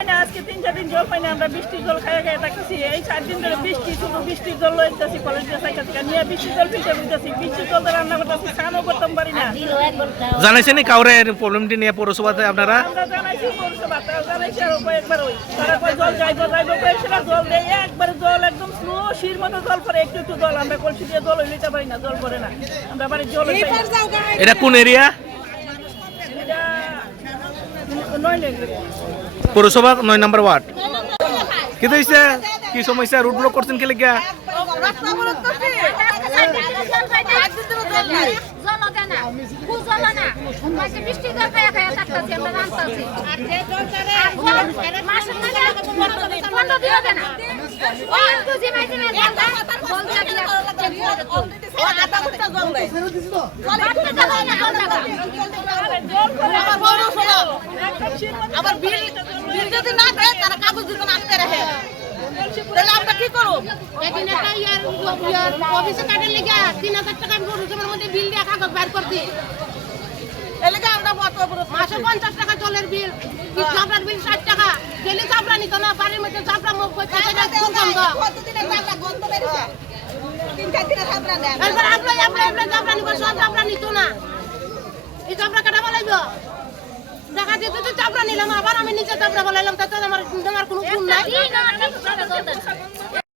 আজকে 3-4 দিন জল পাই না, আমরা বৃষ্টির জল খাইয়া খাইয়া থাকতেছি। এই 4 দিন ধরে বৃষ্টি, শুধু বৃষ্টির জল লইতেছি, কলেজ দিয়ে সাইকেল থেকে নিয়ে বৃষ্টির জল ফিল্টার করতেছি, বৃষ্টির জল দিয়ে রান্না করতেছি, স্নানও করতাম পারি না। জানাইছেন কাউরে প্রবলেমটি নিয়ে পৌরসভাতে আপনারা? আমরা জানাইছি পৌরসভা, তারা জানাইছি আরো কয়েকবার, ওই তারা কয় জল যাইবো কয়েকবার জল দেয়, একবার জল একদম স্লো শির মতো জল পরে, একটু একটু জল, আমরা কলসি দিয়ে জল লইতে পারি না, জল পরে না, আমরা বাড়ির জল এটা কোন এরিয়া? এটা 9 নম্বর পৌরসভা 9 নম্বর ওয়ার্ড। কি হইছে? কি সমস্যা? রুট ব্লক করছেন কি লাগিয়া? আবার বিল যদি না দেয় তারা কাগজ দিতে আটকে রাখে, তাহলে আমরা কি করব? একদিন একটা ইয়ার অফিসে কাটের লেগে 3000 টাকা আমি পৌরসভার মধ্যে বিল দিয়ে কাগজ বাইর করছি। এলাকা আমরা মাসে 50 টাকা জলের বিল, চাপড়ার বিল 60 টাকা, গেলে চাপড়া নিত না, বাড়ির মধ্যে চাপড়া মুখ করতে চাপড়া নিত না, এই চাপড়া কাটা বলাইব দেখা যেত তো চাপড়া নিলাম, আবার আমি নিজে চাপড়া বলাইলাম, তাতে আমার কোনো গুণ নাই।